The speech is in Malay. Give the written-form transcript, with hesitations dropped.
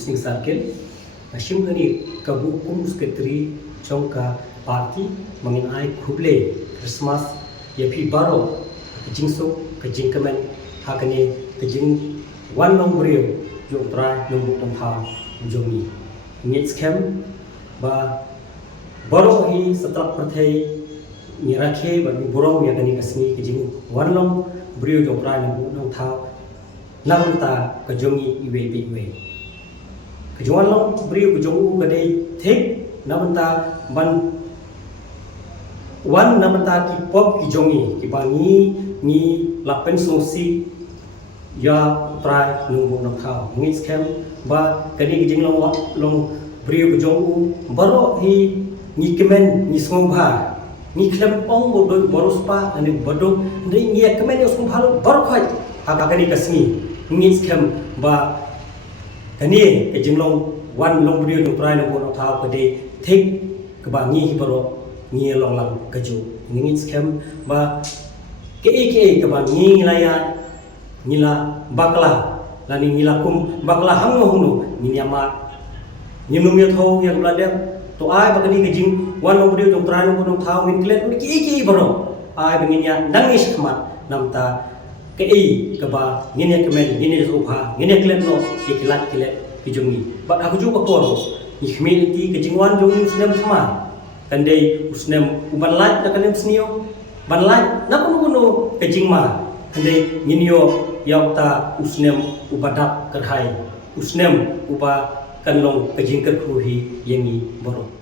kumsing sarkel asim gani kabu kum sekretari chongka party mangin ai khuble Christmas yapi baro kejingso kejingkemen hakani kejing wan long brio jong trai nung tong tha jongi ngit scam ba baro hi setelah perthai mirakhe ba borong ya gani kasni kejing wan long brio jong trai nung tong tha namta kejongi iwe iwe kejuan long brio kejongu gadai thik namta ban wan namta ki pop kejongi ki bangi ni lapen sosi ya try nunggu nak kau ngit scam ba kani kejing long brio kejongu baro hi ni kemen ni sngobha ni klem ong bodo boros pa ane bodo ni ni kemen ni sngobha baro khaj akakani kasni ngit scam ba kani kejing long wan long brio jong try nunggu nak kau kade thik kebangi baro ngi long lang keju ngit scam ba ke kebangi laya nila bakla lani nila kum bakla hango hunu ninyama nyinum ya thau yang bladem to ai bakani kejing wan long brio jong try nunggu nak kau min klet ke baro ai benginya nangis khmat namta ke keba ngine kemen ngine sofa ngine klet no ikilat kilet kijungi ba aku juga kor ikhmil ti kejing wan jong usnem thma kandai usnem uban lat da kanem snio ban lat na kuno kejing ma kandai nginio yakta usnem ubadak kerhai usnem uba kanlong kejing kerkhuhi yengi borok